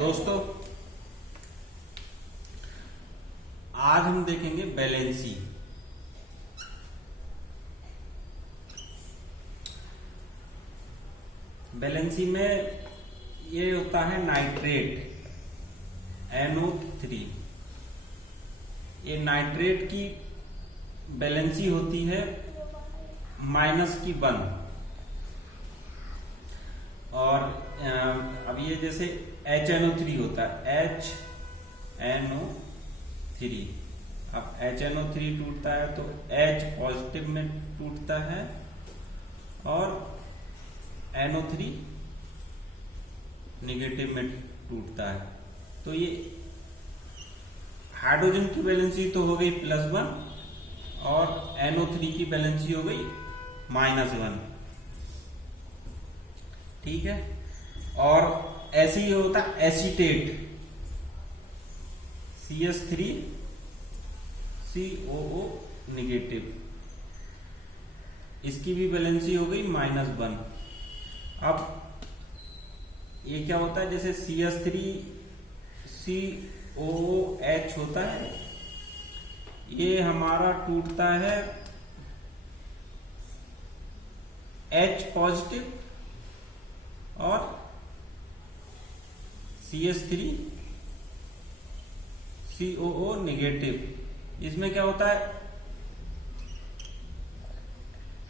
दोस्तों, आज हम देखेंगे बैलेंसी। बैलेंसी में ये होता है नाइट्रेट NO3। ये नाइट्रेट की बैलेंसी होती है -1। और अब ये जैसे HNO3 होता है HNO3। अब HNO3 टूटता है तो H पॉजिटिव में टूटता है और NO3 निगेटिव में टूटता है। तो ये हाइड्रोजन की बैलेंसी तो हो गई +1 और NO3 की बैलेंसी हो गई -1। ठीक है। और ऐसे ही होता है एसीटेट CH3COO निगेटिव। इसकी भी बैलेंसी हो गई -1। अब ये क्या होता है, जैसे CH3COOH होता है, ये हमारा टूटता है H पॉजिटिव और CH3COO निगेटिव। इसमें क्या होता है,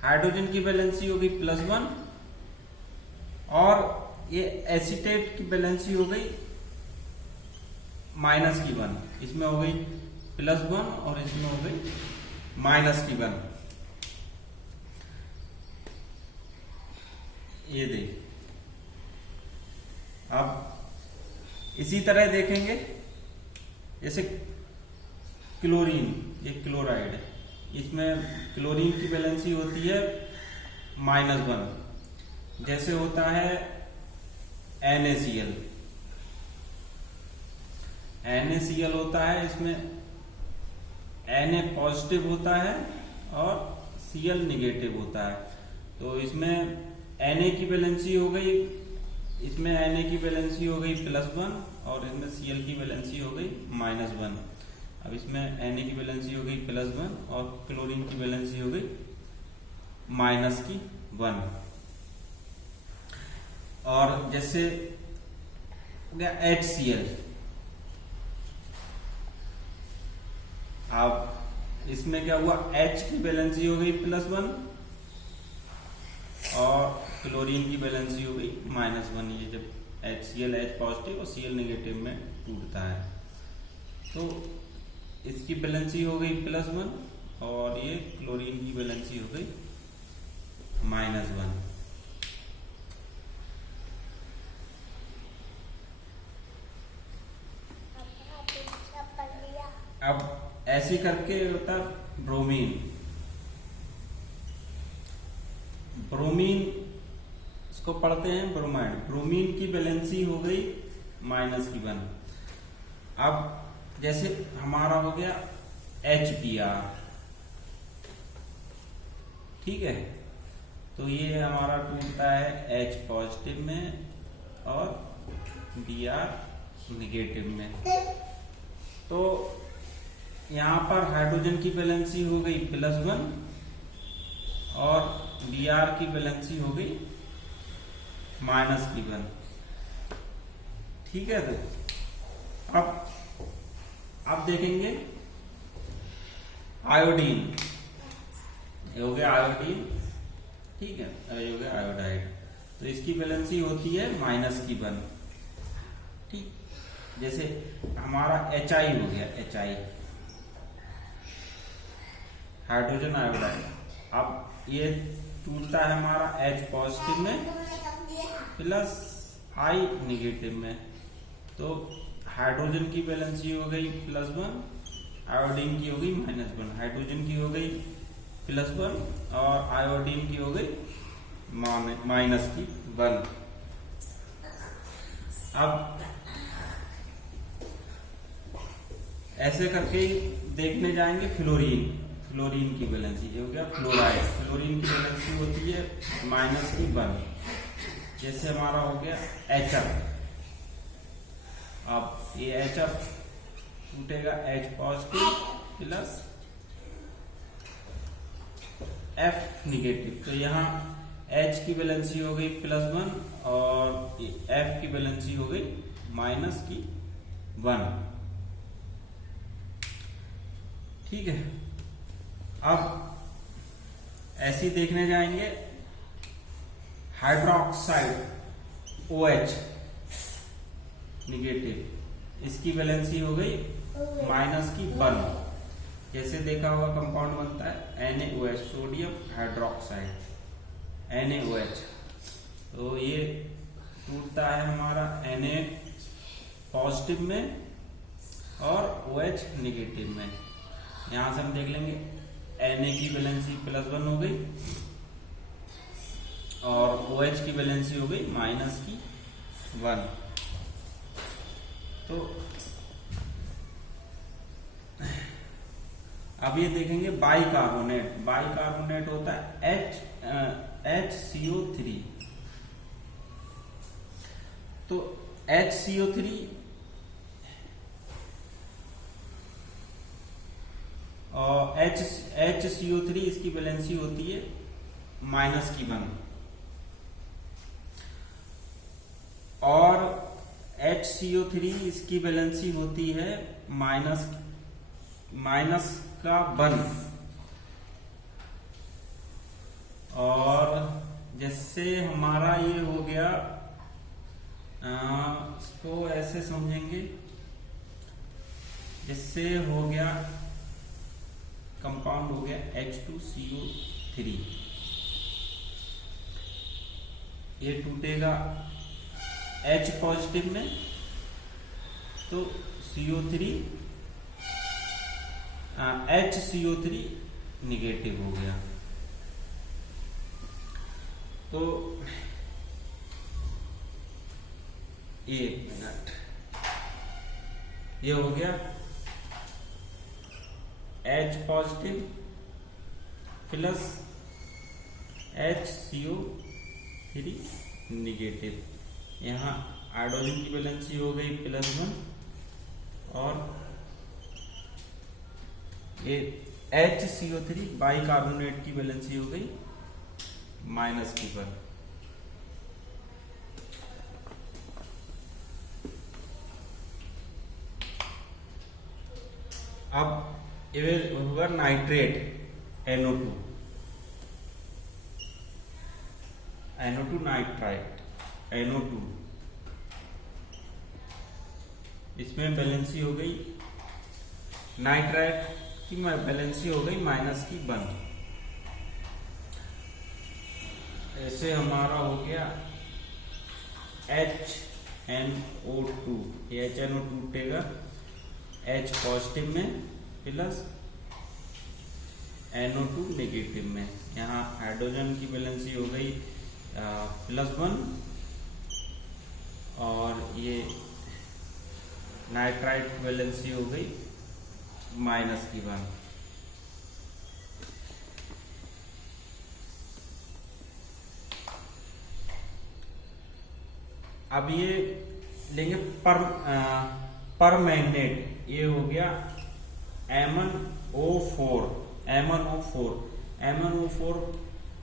हाइड्रोजन की बैलेंसी होगी +1 और ये एसीटेट की बैलेंसी हो गई -1। इसमें हो गई +1 और इसमें हो गई -1। ये देख। अब इसी तरह देखेंगे, जैसे क्लोरीन, ये क्लोराइड है, इसमें क्लोरीन की बैलेंसी होती है -1। जैसे होता है NaCl। NaCl होता है, इसमें Na पॉजिटिव होता है और Cl निगेटिव होता है। तो इसमें Na की बैलेंसी हो गई, इसमें Na की बैलेंसी हो गई +1 और इसमें Cl की बैलेंसी हो गई -1। अब इसमें Na की बैलेंसी हो गई +1 और क्लोरीन की बैलेंसी हो गई -1। और जैसे हो गया HCl। अब इसमें क्या हुआ, H की बैलेंसी हो गई +1 और क्लोरीन की बैलेंसी हो गई -1। ये जब HCl H पॉजिटिव और Cl निगेटिव में टूटता है तो इसकी बैलेंसी हो गई +1 और ये क्लोरीन की बैलेंसी हो गई -1। अब ऐसे करके होता ब्रोमीन। ब्रोमीन इसको पढ़ते हैं ब्रोमाइड। ब्रोमीन की बैलेंसी हो गई -1। अब जैसे हमारा हो गया HBr। ठीक है, तो ये हमारा टूटता है H पॉजिटिव में और Br निगेटिव में। तो यहां पर हाइड्रोजन की बैलेंसी हो गई +1 और Br की बैलेंसी हो गई -1। ठीक है। तो अब देखेंगे आयोडीन। ये हो गया आयोडीन। ठीक है, ये हो गया आयोडाइड। तो इसकी बैलेंसी होती है -1। ठीक, जैसे हमारा HI हो गया, HI हाइड्रोजन आयोडाइड। अब ये टूटता है हमारा H पॉजिटिव में +I निगेटिव में। तो हाइड्रोजन की बैलेंसी हो गई +1, आयोडीन की हो गई -1। हाइड्रोजन की हो गई +1 और आयोडीन की हो गई -1। अब ऐसे करके देखने जाएंगे फ्लोरीन। फ्लोरीन की बैलेंसी ये हो गया फ्लोराइड। फ्लोरीन की बैलेंसी होती है -1। जैसे हमारा हो गया HF। अब ये HF टूटेगा, H positive plus F negative. तो यहाँ H की वैलेंसी हो गई +1 और F की वैलेंसी हो गई -1। ठीक है। अब ऐसे ही देखने जाएंगे हाइड्रोक्साइड OH निगेटिव, इसकी वैलेंसी हो गई -1। जैसे देखा हुआ कंपाउंड बनता है NaOH, सोडियम हाइड्रोक्साइड NaOH। तो ये टूटता है हमारा Na पॉजिटिव में और OH निगेटिव में। यहां से हम देख लेंगे Na की वैलेंसी +1 हो गई और OH की वैलेंसी हो गई -1। तो अब ये देखेंगे बाइकार्बोनेट। बाइकार्बोनेट होता है HCO3। तो HCO3 और HCO3 इसकी वैलेंसी होती है -1 और HCO3 इसकी वैलेंसी होती है -1। और जैसे हमारा ये हो गया, इसको ऐसे समझेंगे, जिससे हो गया कंपाउंड हो गया H2CO3। ये टूटेगा H पॉजिटिव में तो HCO3 निगेटिव हो गया। तो 1 मिनट, ये हो गया H positive plus HCO3 negative. यहाँ हाइड्रोजन की वैलेंसी हो गई +1 और ये HCO3 बाइकार्बोनेट की वैलेंसी हो गई -1। अब ये होगा नाइट्रेट NO2 नाइट्राइट NO2। इसमें वैलेंसी हो गई, नाइट्राइट की वैलेंसी हो गई -1। ऐसे हमारा हो गया HNO2। ये HNO2 टूटेगा H पॉजिटिव में प्लस NO2 नेगेटिव में। यहाँ हाइड्रोजन की वैलेंसी हो गई +1 और ये नाइट्राइट की वैलेंसी हो गई -1। अब ये लेंगे परमैंगनेट। ये हो गया MnO4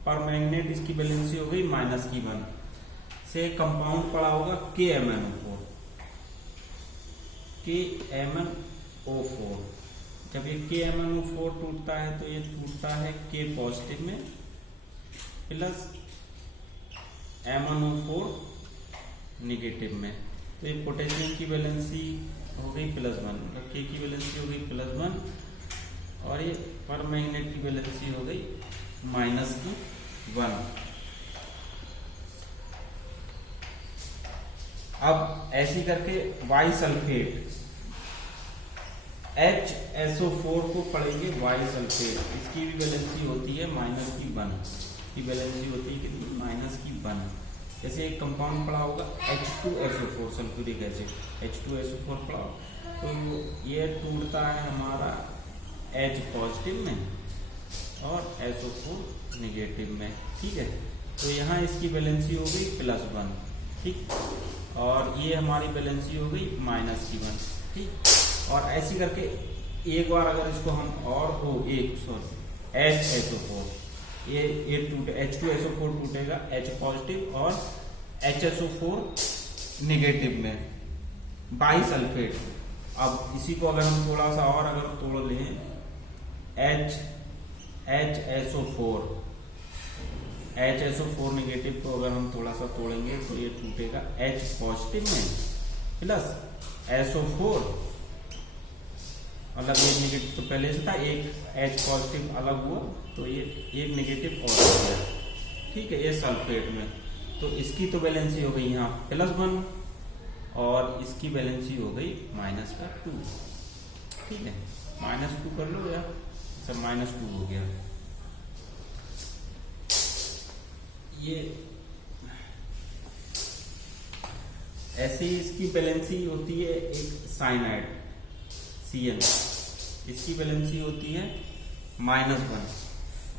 परमैंगनेट, इसकी वैलेंसी हो गई -1 से कंपाउंड पड़ा होगा KMnO4। जब ये KMnO4 टूटता है तो ये टूटता है K पॉजिटिव में प्लस MnO4 निगेटिव में। तो ये पोटेशियम की वैलेंसी हो गई +1, K की वैलेंसी हो गई +1 और ये परमैंगनेट की वैलेंसी हो गई -1। अब ऐसी करके वाई सल्फेट HSO4 को पढ़ेंगे वाई सल्फेट। इसकी भी वैलेंसी होती है -1 की वैलेंसी होती है कितनी -1। जैसे एक कंपाउंड पड़ा होगा H2SO4 सल्फ्यूरिक एसिड, H2SO4 पड़ा तो ये टूटता है हमारा H पॉजिटिव में और SO4 निगेटिव में। ठीक है, तो यहाँ इसकी वैलेंसी हो गई +1। ठीक, और ये हमारी वैलेंसी हो गई -1, ठीक। और ऐसी करके एक बार अगर इसको हम और HSO4 ये H2SO4 टूटेगा H पॉजिटिव और HSO4 निगेटिव में बाइसल्फेट। अब इसी को अगर हम थोड़ा सा और अगर तोड़ लें HSO4 निगेटिव को अगर हम थोड़ा सा तोड़ेंगे तो ये टूटेगा H पॉजिटिव में प्लस SO4, मतलब एक निगेटिव तो पहले से था, एक H पॉजिटिव अलग हुआ तो ये एक निगेटिव और हो गया, ठीक है, ये सल्फेट में। तो इसकी तो वैलेंसी हो गई यहाँ +1 और इसकी वैलेंसी हो गई -2, ठीक है। -2 कर लो या सब -2 हो गया। ये ऐसे ही इसकी वैलेंसी होती है एक साइनाइड CN, इसकी वैलेंसी होती है -1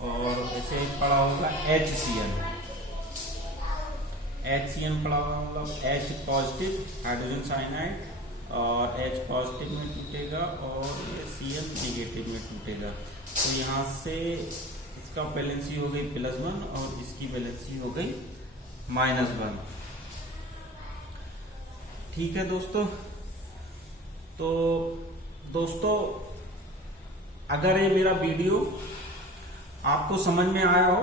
और ऐसे पड़ा होगा HCN पड़ा होगा, मतलब H पॉजिटिव हाइड्रोजन साइनाइड और H पॉजिटिव में टूटेगा और ये Cl निगेटिव में टूटेगा। तो यहाँ से इसका वैलेंसी हो गई +1 और इसकी वैलेंसी हो गई -1, ठीक है दोस्तों। तो दोस्तों अगर ये मेरा वीडियो आपको समझ में आया हो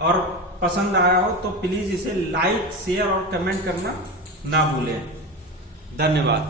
और पसंद आया हो तो प्लीज इसे लाइक, शेयर और कमेंट करना ना भूलें। धन्यवाद।